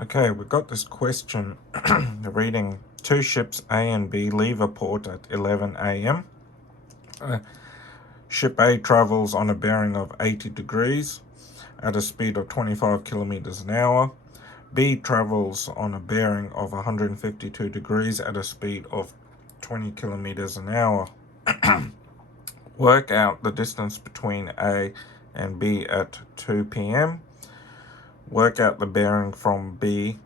Okay, we've got this question reading two ships A and B leave a port at 11 a.m. Ship A travels on a bearing of 80 degrees at a speed of 25 kilometers an hour. B travels on a bearing of 152 degrees at a speed of 20 kilometers an hour. Work out the distance between A and B at 2 p.m. Work out the bearing from B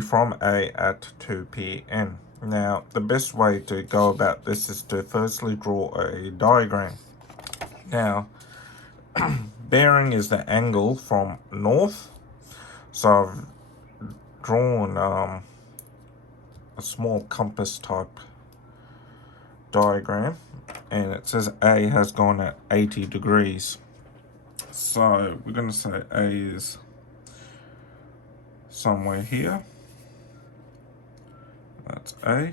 from A at 2 p.m. Now, the best way to go about this is to firstly draw a diagram. Now, bearing is the angle from north. So I've drawn a small compass type diagram, and it says A has gone at 80 degrees. So we're going to say A is somewhere here. That's A.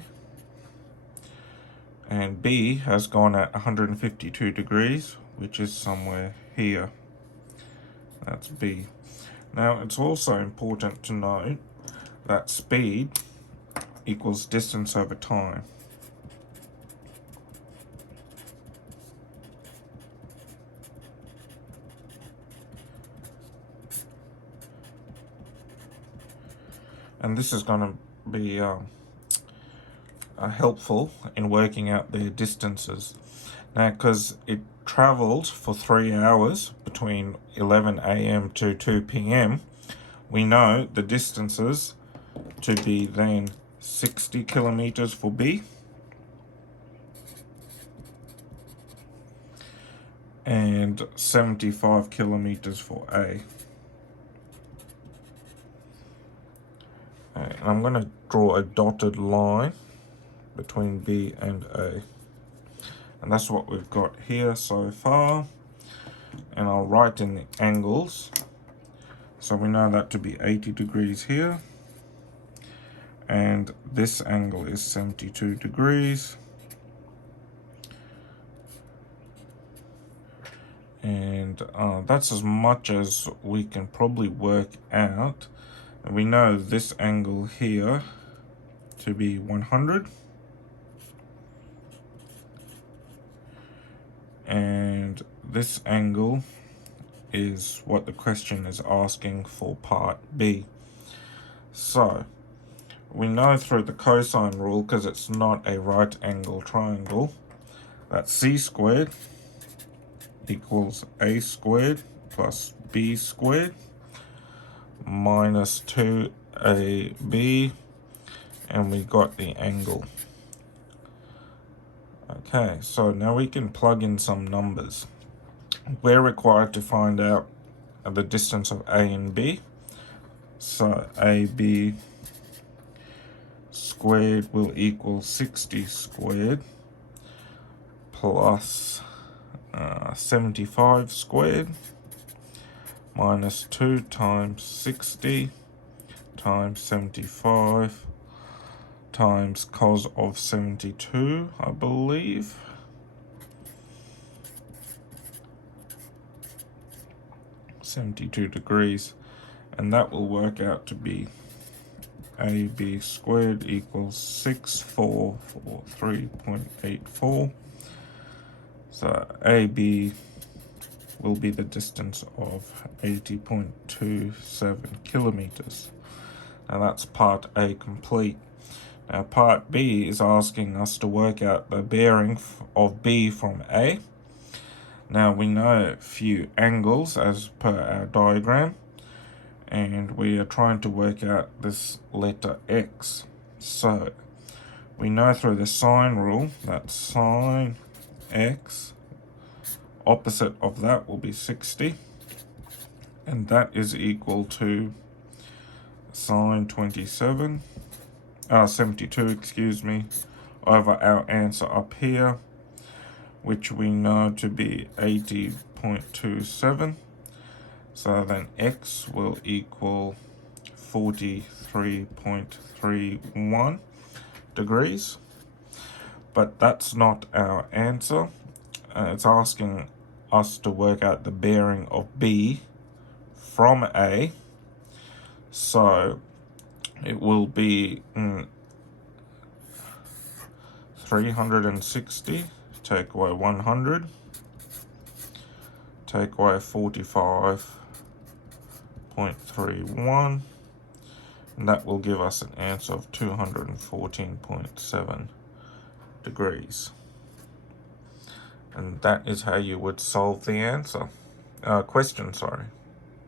And B has gone at 152 degrees, which is somewhere here. That's B. Now, it's also important to note that speed equals distance over time. And this is going to be helpful in working out their distances. Now, because it travelled for 3 hours between 11 a.m. to 2 p.m., we know the distances to be then 60 kilometers for B and 75 kilometers for A. And I'm going to draw a dotted line between B and A. And that's what we've got here so far. And I'll write in the angles. So we know that to be 80 degrees here. And this angle is 72 degrees. And that's as much as we can probably work out. And we know this angle here to be 100. And this angle is what the question is asking for part B. So we know through the cosine rule, because it's not a right angle triangle, that C squared equals A squared plus B squared minus 2AB, and we got the angle. Okay, so now we can plug in some numbers. We're required to find out the distance of A and B. So AB squared will equal 60 squared plus 75 squared minus 2 times 60 times 75 times cos of 72, I believe. $72, and that will work out to be AB squared equals 6443.84. So AB will be the distance of 80.27 kilometers. Now that's part A complete. Now part B is asking us to work out the bearing of B from A. Now we know a few angles as per our diagram, and we are trying to work out this letter X. So we know through the sine rule that sine X, opposite of that will be 60, and that is equal to sine 72, excuse me, over our answer up here, which we know to be 80.27. So then X will equal 43.31 degrees. But that's not our answer. It's asking us to work out the bearing of B from A. So it will be 360, take away 100, take away 45.31, and that will give us an answer of 214.7 degrees. And that is how you would solve the answer. Question, sorry.